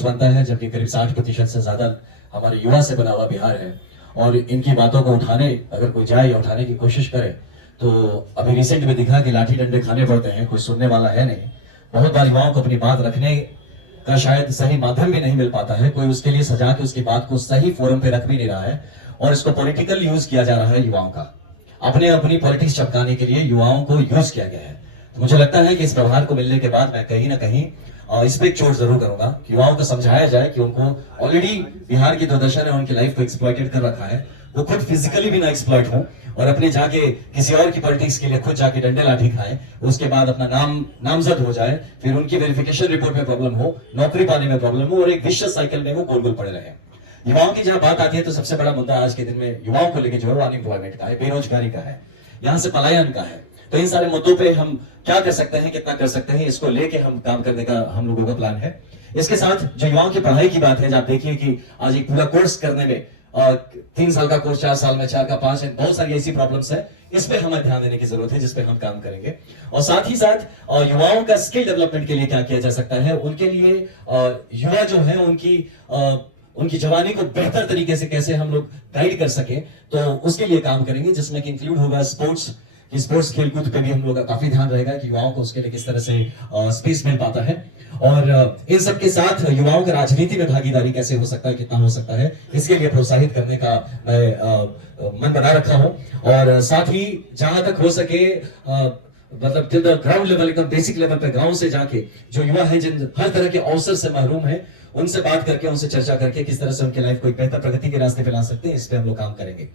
Post बनता है, जबकि करीब 60% से ज्यादा हमारे युवा से बना हुआ बिहार है। और इनकी बातों को उठाने अगर कोई जाए या उठाने की कोशिश करे तो अभी रिसेंट में दिखा कि लाठी डंडे खाने पड़ते हैं, कोई सुनने वाला है नहीं। बहुत बार युवाओं को अपनी बात रखने का शायद सही माध्यम भी नहीं मिल पाता है, कोई उसके लिए सजा के उसकी बात को सही फोरम पे रख भी नहीं रहा है, और इसको पॉलिटिकल यूज किया जा रहा है युवाओं का, अपनी पॉलिटिक्स चपकाने के लिए युवाओं को यूज किया गया है। तो मुझे लगता है कि इस व्यवहार को मिलने के बाद मैं कहीं ना कहीं इस पे एक चोट जरूर करूंगा कि युवाओं को समझाया जाए कि उनको ऑलरेडी बिहार की दुर्दशा ने उनकी लाइफ को एक्सप्लॉइटेड कर रखा है, वो खुद फिजिकली भी ना एक्सप्लॉइट हो और अपने जाके किसी और की पॉलिटिक्स के लिए खुद जाके डंडे लाठी खाएं, उसके बाद अपना नामजद हो जाए, फिर उनकी वेरिफिकेशन रिपोर्ट में प्रॉब्लम हो, नौकरी पाने में प्रॉब्लम हो, और एक विशियस साइकिल में वो गोल गोल पड़े रहे। युवाओं की जहां बात आती है तो सबसे बड़ा मुद्दा आज के दिन में युवाओं को लेकर जो है अनएम्प्लॉयमेंट का है, बेरोजगारी का है, यहाँ से पलायन का है। तो इन सारे मुद्दों पे हम क्या कर सकते हैं, कितना कर सकते हैं, इसको लेके हम काम करने का हम लोगों का प्लान है। इसके साथ जो युवाओं की पढ़ाई की बात है, आप देखिए कि आज एक पूरा कोर्स करने में 3 साल का कोर्स 4 साल में, 4 का 5 है, बहुत सारी ऐसी प्रॉब्लम्स है, इस पे हमें ध्यान देने की जरूरत है, जिस पे हम काम करेंगे। और साथ ही साथ युवाओं का स्किल डेवलपमेंट के लिए क्या किया जा सकता है, उनके लिए युवा जो है उनकी जवानी को बेहतर तरीके से कैसे हम लोग गाइड कर सके, तो उसके लिए काम करेंगे, जिसमें कि इंक्लूड होगा स्पोर्ट्स खेलकूद पे भी हम लोग का काफी ध्यान रहेगा कि युवाओं को उसके लिए किस तरह से स्पेस मिल पाता है। और इन सब के साथ युवाओं का राजनीति में भागीदारी कैसे हो सकता है, कितना हो सकता है, इसके लिए प्रोत्साहित करने का मैं मन बना रखा हूं। और साथ ही जहां तक हो सके मतलब ग्राउंड लेवल, एकदम बेसिक लेवल पे गांव से जाके जो युवा है जिन हर तरह के अवसर से महरूम है, उनसे बात करके, उनसे चर्चा करके किस तरह से उनकी लाइफ को एक बेहतर प्रगति के रास्ते पे ला सकते हैं, इस पे हम लोग काम करेंगे।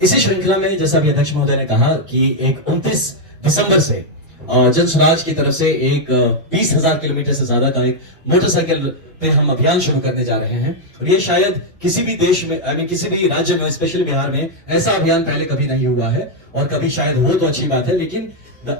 इसी श्रृंखला में जैसा भी अध्यक्ष महोदय ने कहा कि एक 29 दिसंबर से जन स्वराज की तरफ से एक 20,000 किलोमीटर से ज्यादा का एक मोटरसाइकिल पे हम अभियान शुरू करने जा रहे हैं। और ये शायद किसी भी देश में किसी भी राज्य में, स्पेशली बिहार में ऐसा अभियान पहले कभी नहीं हुआ है, और कभी शायद हो तो अच्छी बात है। लेकिन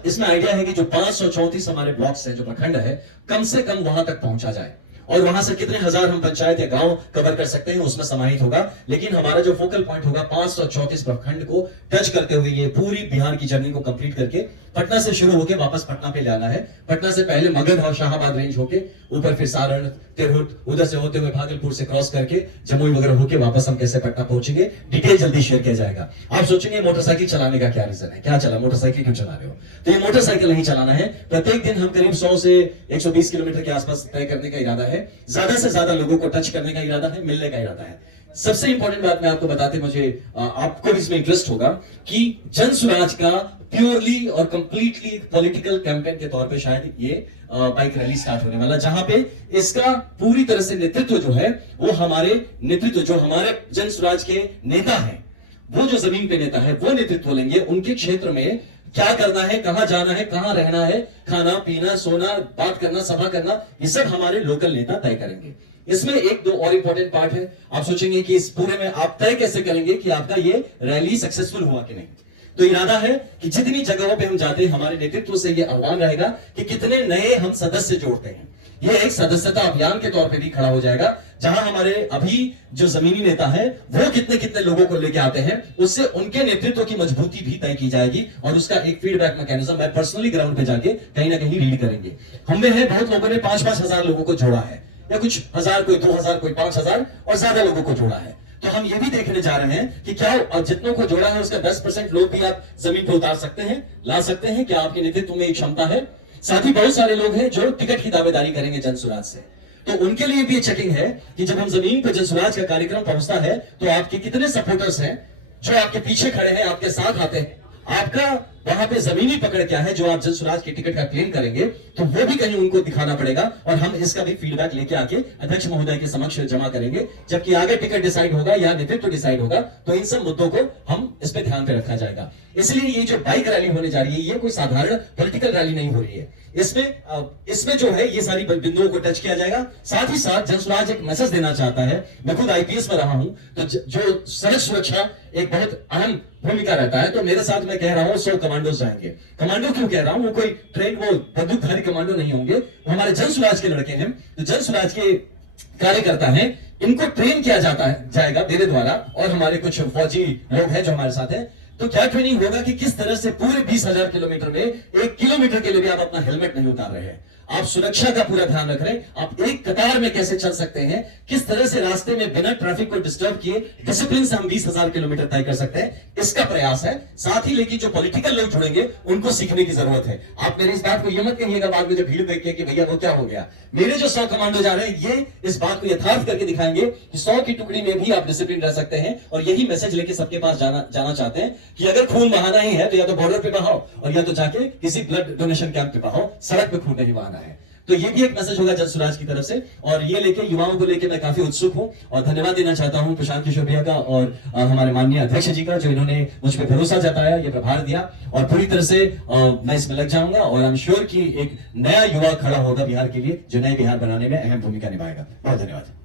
इसमें आइडिया है कि जो 534 हमारे ब्लॉक्स है, जो प्रखंड है, कम से कम वहां तक पहुंचा जाए, और वहां से कितने हजार हम पंचायत या गांव कवर कर सकते हैं उसमें समाहित होगा। लेकिन हमारा जो फोकल पॉइंट होगा 534 प्रखंड को टच करते हुए ये पूरी बिहार की जर्नी को कंप्लीट करके पटना से शुरू होकर वापस पटना पे लाना है। पटना से पहले मगध और शाहाबाद रेंज होके ऊपर फिर सारण, तिरहुत, उधर से होते हुए भागलपुर से क्रॉस करके जमुई वगैरह होके वापस हम कैसे पटना पहुंचेंगे, डिटेल जल्दी शेयर किया जाएगा। आप सोचेंगे मोटरसाइकिल चलाने का क्या रीजन है, क्या चला, मोटरसाइकिल क्यों चला रहे हो? तो ये मोटरसाइकिल नहीं चलाना है। प्रत्येक दिन हम करीब 100 से 120 किलोमीटर के आसपास तय करने का इरादा है, ज्यादा से ज्यादा लोगों को टच करने का इरादा है, मिलने का इरादा है। सबसे इंपॉर्टेंट बात मैं आपको बताते, मुझे आपको भी इसमें इंटरेस्ट होगा कि जन स्वराज का प्योरली और कंप्लीटली पॉलिटिकल कैंपेन के तौर पे शायद ये बाइक रैली स्टार्ट होने वाला, जहां पे इसका पूरी तरह से नेतृत्व जो है वो हमारे जन स्वराज के नेता हैं, वो जो जमीन पे नेता है वो नेतृत्व लेंगे। उनके क्षेत्र में क्या करना है, कहां जाना है, कहां रहना है, खाना पीना, सोना, बात करना, सभा करना, ये सब हमारे लोकल नेता तय करेंगे। इसमें एक दो और इंपॉर्टेंट पार्ट है। आप सोचेंगे कि इस पूरे में आप तय कैसे करेंगे कि आपका ये रैली सक्सेसफुल हुआ कि नहीं। तो इरादा है कि जितनी जगहों पे हम जाते हैं, हमारे नेतृत्व से ये आह्वान रहेगा कि कितने नए हम सदस्य जोड़ते हैं। ये एक सदस्यता अभियान के तौर पे भी खड़ा हो जाएगा, जहां हमारे अभी जो जमीनी नेता है वो कितने कितने लोगों को लेके आते हैं, उससे उनके नेतृत्व की मजबूती भी तय की जाएगी, और उसका एक फीडबैक मैकेनिज्म मैं पर्सनली ग्राउंड पे जाके कहीं ना कहीं रीड करेंगे। हमने है बहुत लोगों ने 5-5 हजार लोगों को जोड़ा है, या कुछ हजार, कोई 2000, कोई 5000 और ज्यादा लोगों को जोड़ा है। तो हम ये भी देखने जा रहे हैं कि क्या जितनों को जोड़ा है उसका 10% लोग भी आप जमीन पर उतार सकते हैं, ला सकते हैं, क्या आपके नेतृत्व में एक क्षमता है। साथ ही बहुत सारे लोग हैं जो टिकट की दावेदारी करेंगे जन स्वराज से, तो उनके लिए भी चेकिंग है कि जब हम जमीन पर जन स्वराज का कार्यक्रम पहुंचता है तो आपके कितने सपोर्टर्स हैं जो आपके पीछे खड़े हैं, आपके साथ आते हैं, आपका वहां पे जमीनी पकड़ क्या है जो आप जन स्वराज की टिकट का क्लेम करेंगे, तो वो भी कहीं उनको दिखाना पड़ेगा, और हम इसका भी फीडबैक लेके आके अध्यक्ष महोदय के समक्ष जमा करेंगे। जबकि आगे टिकट डिसाइड होगा या नेतृत्व डिसाइड होगा, तो इन सब मुद्दों को हम इस पे ध्यान पे रखा जाएगा। इसलिए ये जो बाइक रैली होने जा रही है, ये कोई साधारण पॉलिटिकल रैली नहीं हो रही है। इसमें जो है ये सारी बिंदुओं को टच किया जाएगा। साथ ही साथ जन स्वराज एक मैसेज देना चाहता है। मैं खुद आईपीएस में रहा हूं, तो जो सड़क सुरक्षा एक बहुत अहम भूमिका रहता है, तो मेरे साथ मैं कह रहा हूं 100 कमांडोज जाएंगे। कमांडो क्यों कह रहा हूं, वो कोई ट्रेन वो बंदूकधारी कमांडो नहीं होंगे, वो हमारे जन स्वराज के लड़के हैं, तो जन स्वराज के कार्यकर्ता हैं, इनको ट्रेन किया जाएगा मेरे द्वारा, और हमारे कुछ फौजी लोग हैं जो हमारे साथ हैं। तो क्या ट्रेनिंग होगा कि किस तरह से पूरे 20,000 किलोमीटर में 1 किलोमीटर के लिए भी आप अपना हेलमेट नहीं उतार रहे हैं, आप सुरक्षा का पूरा ध्यान रख रहे हैं, आप एक कतार में कैसे चल सकते हैं, किस तरह से रास्ते में बिना ट्रैफिक को डिस्टर्ब किए डिसिप्लिन से हम 20,000 किलोमीटर तय कर सकते हैं, इसका प्रयास है। साथ ही लेकिन जो पॉलिटिकल लोग जुड़ेंगे उनको सीखने की जरूरत है। आप मेरी इस बात को ये मत कहिएगा बाद में जब भीड़ देख के कि भैया वो क्या हो गया। मेरे जो 100 कमांडो जा रहे हैं ये इस बात को यथार्थ करके दिखाएंगे कि 100 की टुकड़ी में भी आप डिसिप्लिन रह सकते हैं। और यही मैसेज लेके सबके पास जाना चाहते हैं कि अगर खून बहाना ही है तो या तो बॉर्डर पे बहाओ और या तो जाके किसी ब्लड डोनेशन कैंप पे बहाओ, सड़क पे खून नहीं बहाना है। तो ये भी एक मैसेज होगा जन स्वराज की तरफ से, और ये लेके युवाओं को लेके मैं काफी उत्सुक हूं। और धन्यवाद देना चाहता हूं प्रशांत किशोर भैया का और हमारे माननीय अध्यक्ष जी का, जो इन्होंने मुझ पर भरोसा जताया, ये प्रभार दिया। और पूरी तरह से मैं इसमें लग जाऊंगा और आई एम श्योर कि एक नया युवा खड़ा होगा बिहार के लिए, जो नए बिहार बनाने में अहम भूमिका निभाएगा। बहुत धन्यवाद।